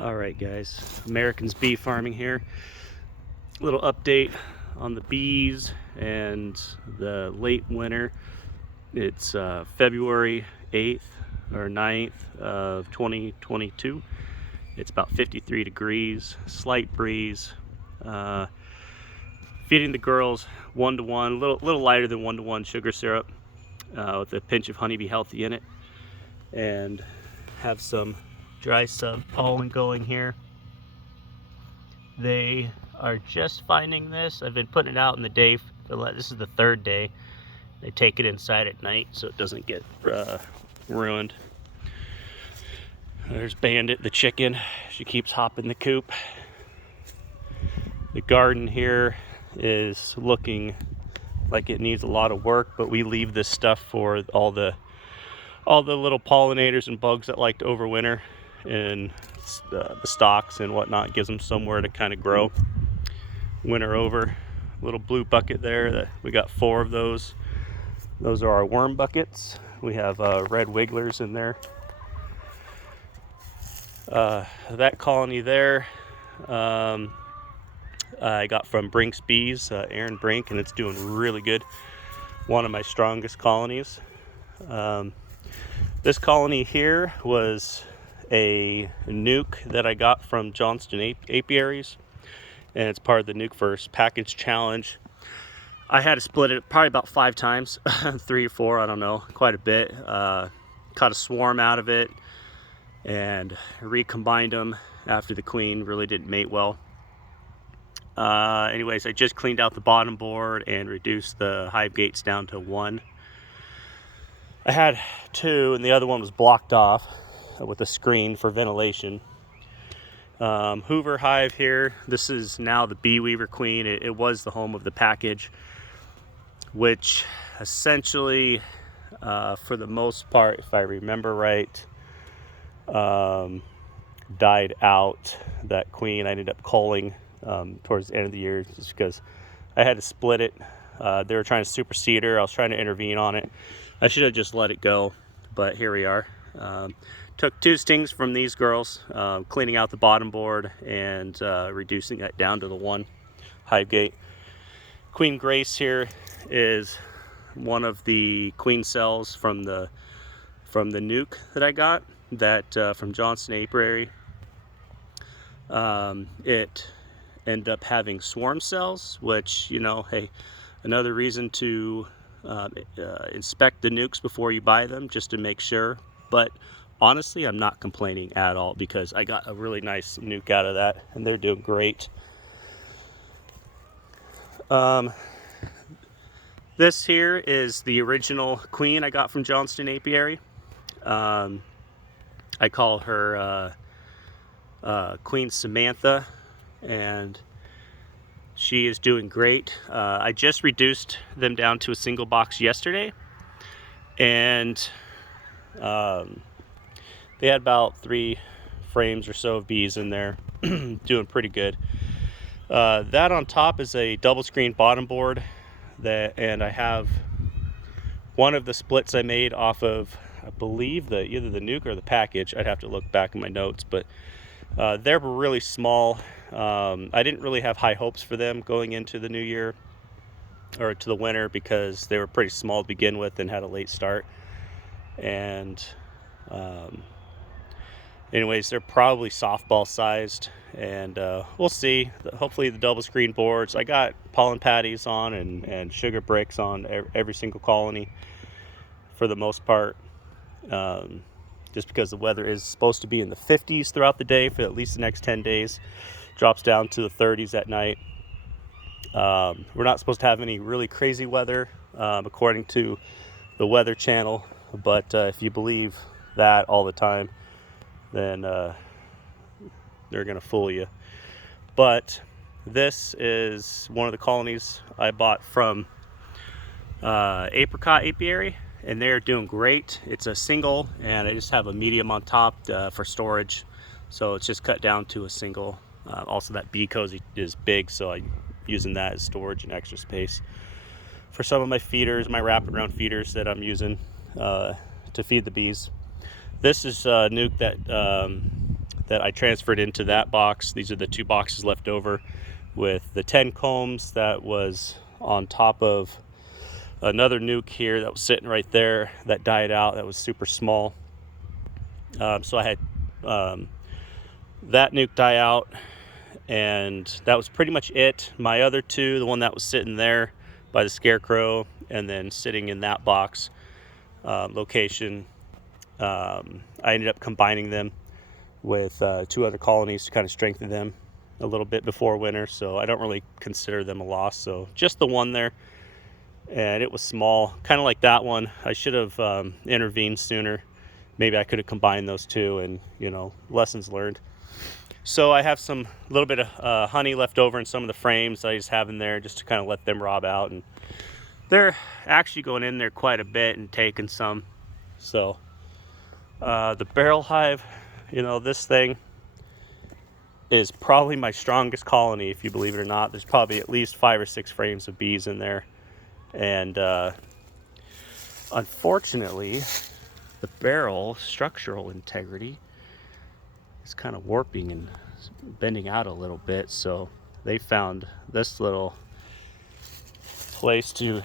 All right, guys, American's Bee Farming here. Little update on the bees and the late winter. It's February 8th or 9th of 2022. It's about 53 degrees, slight breeze. Feeding the girls 1-to-1, little lighter than 1-to-1 sugar syrup with a pinch of HoneyBee Healthy in it, and have some dry sub pollen going here. They are just finding this. I've been putting it out in the day. This is the third day. They take it inside at night so it doesn't get ruined. There's Bandit the chicken. She keeps hopping the coop. The garden here is looking like it needs a lot of work, but we leave this stuff for all the little pollinators and bugs that like to overwinter in the stalks and whatnot. It gives them somewhere to kind of grow winter over. Little blue bucket there, that we got 4 of those. Those are our worm buckets. We have red wigglers in there. That colony there I got from Brink's Bees, Aaron Brink, and it's doing really good. One of my strongest colonies. This colony here was a nuke that I got from Johnston Apiaries, and it's part of the Nuke First package challenge. I had to split it probably about 5 times, 3 or 4, I don't know, quite a bit. Caught a swarm out of it and recombined them after the queen really didn't mate well. Anyways, I just cleaned out the bottom board and reduced the hive gates down to 1. I had 2, and the other one was blocked off with a screen for ventilation. Hoover hive here. This is now the bee weaver queen. It was the home of the package, which essentially, for the most part, if I remember right, died out. That queen I ended up culling towards the end of the year, just because I had to split it. They were trying to supersede her. I was trying to intervene on it. I should have just let it go, but here we are. Took 2 stings from these girls, cleaning out the bottom board and reducing it down to the 1 hive gate. Queen Grace here is one of the queen cells from the nuke that I got, from Johnston Apiary. It ended up having swarm cells, which, you know, hey, another reason to inspect the nukes before you buy them, just to make sure. But honestly, I'm not complaining at all, because I got a really nice nuke out of that, and they're doing great. This here is the original queen I got from Johnston Apiary. I call her Queen Samantha, and she is doing great. I just reduced them down to a single box yesterday, and they had about 3 frames or so of bees in there, doing pretty good. That on top is a double screen bottom board, and I have one of the splits I made off of, I believe, either the nuke or the package. I'd have to look back in my notes, but they're really small. I didn't really have high hopes for them going into the new year, or to the winter, because they were pretty small to begin with and had a late start. And anyways, they're probably softball sized, and we'll see. Hopefully the double screen boards. I got pollen patties on and sugar bricks on every single colony for the most part, just because the weather is supposed to be in the 50s throughout the day for at least the next 10 days. Drops down to the 30s at night. We're not supposed to have any really crazy weather, according to the Weather Channel, but if you believe that all the time, then they're gonna fool you. But this is one of the colonies I bought from Apricot Apiary, and they're doing great. It's a single, and I just have a medium on top for storage, so it's just cut down to a single. Also, that bee cozy is big, so I'm using that as storage and extra space for some of my feeders, my wraparound feeders that I'm using to feed the bees. This is a nuke that that I transferred into that box. These are the 2 boxes left over with the 10 combs that was on top of another nuke here that was sitting right there that died out, that was super small. So I had that nuke die out, and that was pretty much it. My other 2, the one that was sitting there by the scarecrow and then sitting in that box location, I ended up combining them with 2 other colonies to kind of strengthen them a little bit before winter, so I don't really consider them a loss. So just the one there, and it was small, kind of like that one. I should have intervened sooner. Maybe I could have combined those 2, and lessons learned. So I have some little bit of honey left over in some of the frames I just have in there just to kind of let them rob out, and they're actually going in there quite a bit and taking some. So the barrel hive, this thing is probably my strongest colony, if you believe it or not. There's probably at least 5 or 6 frames of bees in there, and unfortunately the barrel structural integrity is kind of warping and bending out a little bit, so they found this little place to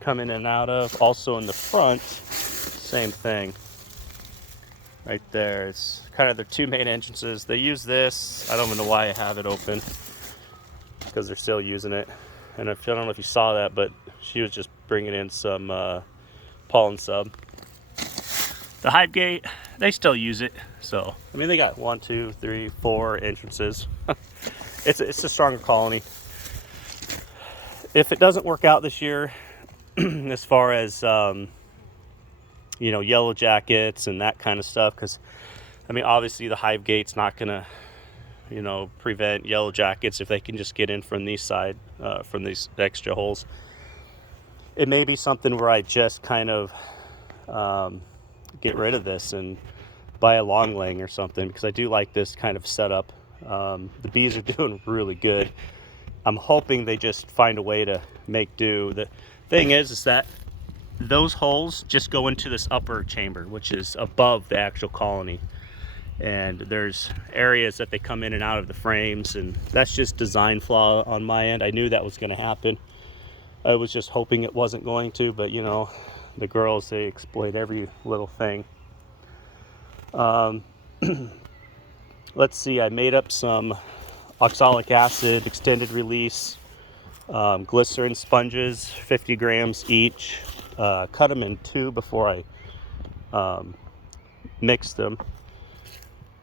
come in and out of. Also in the front, same thing right there. It's kind of their 2 main entrances. They use this. I don't even know why I have it open, because they're still using it. And I don't know if you saw that, but she was just bringing in some pollen sub. The hive gate, they still use it. So I mean, they got 1, 2, 3, 4 entrances. It's a stronger colony. If it doesn't work out this year, as far as yellow jackets and that kind of stuff, because I mean, obviously the hive gate's not gonna prevent yellow jackets if they can just get in from these side, from these extra holes. It may be something where I just kind of get rid of this and buy a long laying or something, because I do like this kind of setup. The bees are doing really good. I'm hoping they just find a way to make do. The thing is that those holes just go into this upper chamber, which is above the actual colony, and there's areas that they come in and out of the frames, and that's just design flaw on my end. I knew that was going to happen. I was just hoping it wasn't going to, but the girls, they exploit every little thing. Let's see, I made up some oxalic acid extended release glycerin sponges, 50 grams each. Cut them in 2 before I mixed them,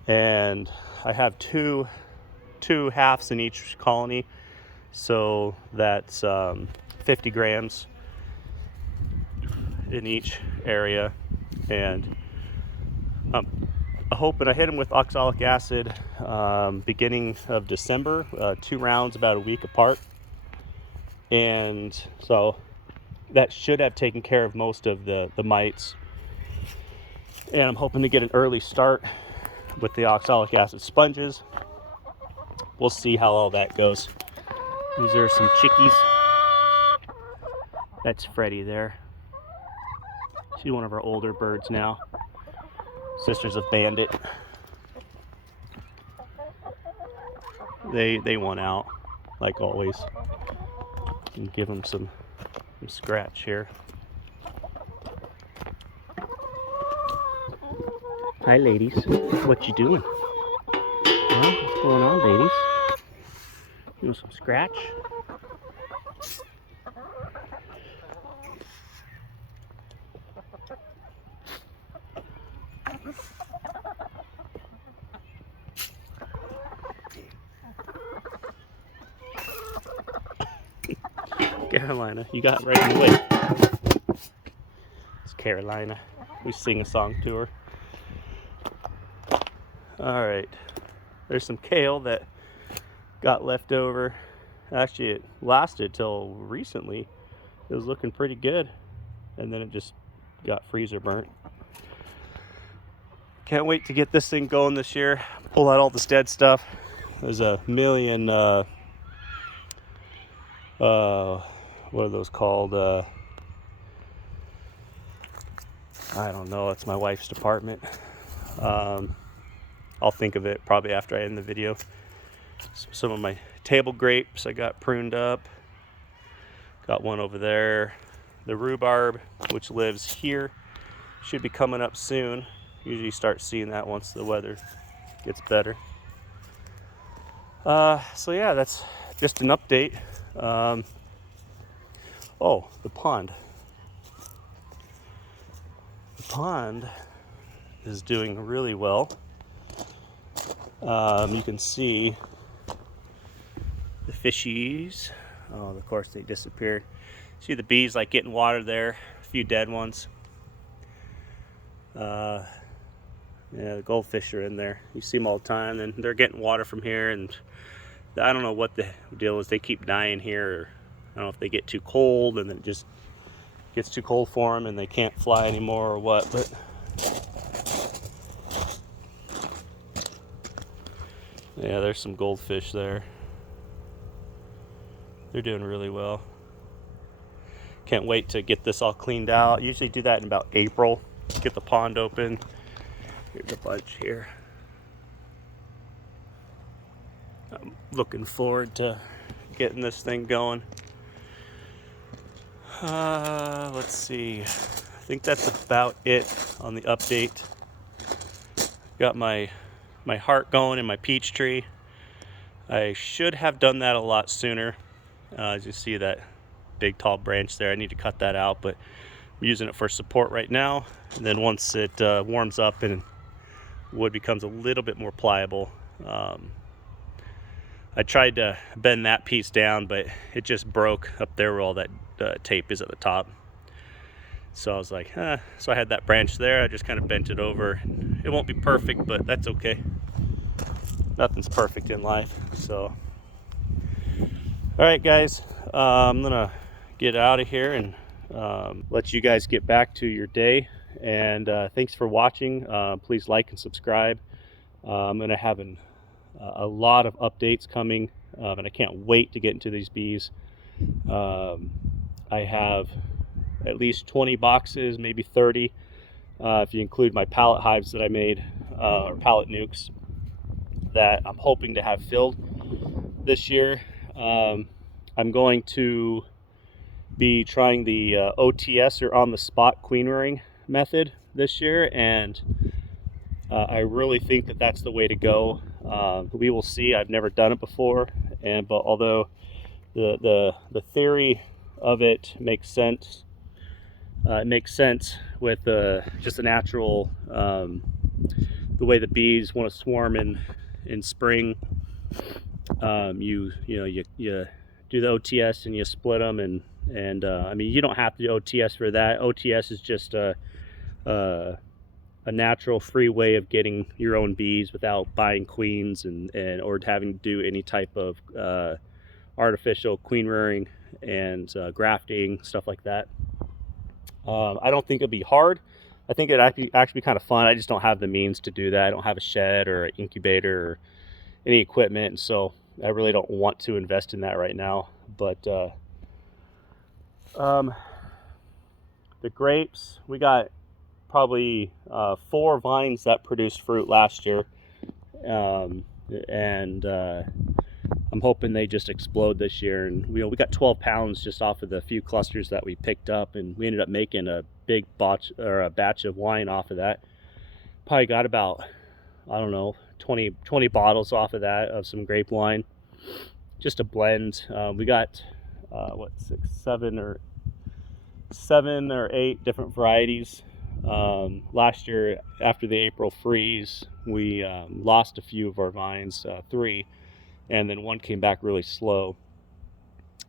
and I have two halves in each colony, so that's 50 grams in each area. And I'm hoping I hit them with oxalic acid beginning of December, 2 rounds about a week apart, and so that should have taken care of most of the mites. And I'm hoping to get an early start with the oxalic acid sponges. We'll see how all that goes. These are some chickies. That's Freddie there. She's one of our older birds now. Sisters of Bandit. They won out, like always. And give them some scratch here. Hi ladies, what you doing? Huh? What's going on, ladies? You want some scratch? Carolina, you got right in the way. It's Carolina. We sing a song to her. All right, there's some kale that got left over. Actually, it lasted till recently. It was looking pretty good, and then it just got freezer burnt. Can't wait to get this thing going this year. Pull out all this dead stuff. There's a million what are those called? I don't know, it's my wife's department. I'll think of it probably after I end the video. Some of my table grapes I got pruned up. Got one over there. The rhubarb, which lives here, should be coming up soon. Usually start seeing that once the weather gets better. So yeah, that's just an update. Oh, the pond. The pond is doing really well. You can see the fishies. Oh, of course they disappeared. See the bees like getting water there. A few dead ones. Yeah, the goldfish are in there. You see them all the time, and they're getting water from here. And I don't know what the deal is. They keep dying here. Or I don't know if they get too cold, and then it just gets too cold for them, and they can't fly anymore, or what. But yeah, there's some goldfish there. They're doing really well. Can't wait to get this all cleaned out. Usually do that in about April. Get the pond open. Here's a bunch here. I'm looking forward to getting this thing going. Let's see. I think that's about it on the update. Got my heart going in my peach tree. I should have done that a lot sooner. As you see that big tall branch there, I need to cut that out, but I'm using it for support right now. And then once it warms up and wood becomes a little bit more pliable, I tried to bend that piece down, but it just broke up there where all that tape is at the top. So I was like, so I had that branch there. I just kind of bent it over. It won't be perfect, but that's okay. Nothing's perfect in life. So, all right, guys, I'm gonna get out of here and let you guys get back to your day. And thanks for watching. Please like and subscribe. I'm gonna have a lot of updates coming, and I can't wait to get into these bees. I have at least 20 boxes, maybe 30, if you include my pallet hives that I made, or pallet nukes, that I'm hoping to have filled this year. I'm going to be trying the OTS, or on the spot queen rearing method, this year, and I really think that that's the way to go. We will see. I've never done it before, but although the theory of it makes sense, it makes sense with just the natural, the way the bees want to swarm in spring. You do the OTS and you split them, and I mean, you don't have to do OTS for that. OTS is just a natural free way of getting your own bees without buying queens or having to do any type of artificial queen rearing and grafting, stuff like that. I don't think it'd be hard. I think it'd actually be kind of fun. I just don't have the means to do that. I don't have a shed or an incubator or any equipment, and so I really don't want to invest in that right now. But the grapes, we got probably 4 vines that produced fruit last year, and I'm hoping they just explode this year. And we got 12 pounds just off of the few clusters that we picked up, and we ended up making a big batch of wine off of that. Probably got about, I don't know, 20 bottles off of that, of some grape wine, just a blend. We got seven or 8 different varieties. Last year, after the April freeze, we lost a few of our vines, 3, and then 1 came back really slow,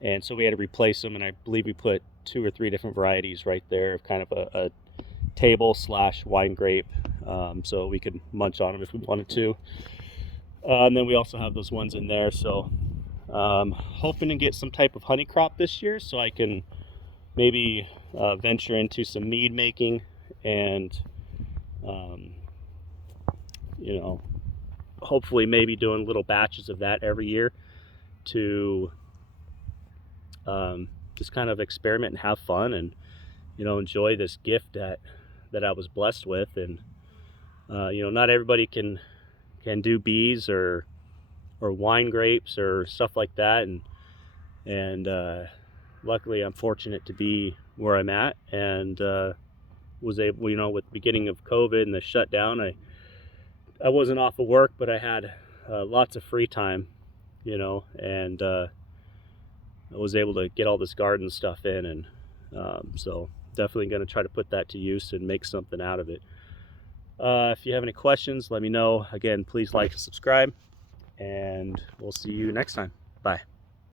and so we had to replace them. And I believe we put 2 or 3 different varieties right there, of kind of a table / wine grape, so we could munch on them if we wanted to. And then we also have those ones in there. So hoping to get some type of honey crop this year, so I can maybe venture into some mead making, and hopefully maybe doing little batches of that every year to just kind of experiment and have fun, and enjoy this gift that I was blessed with. And not everybody can can do bees or wine grapes or stuff like that, and luckily I'm fortunate to be where I'm at, and was able, you know, with the beginning of COVID and the shutdown, I wasn't off of work, but I had lots of free time, you know, and I was able to get all this garden stuff in, and so definitely going to try to put that to use and make something out of it. If you have any questions, let me know. Again, please like and subscribe, and we'll see you next time. Bye.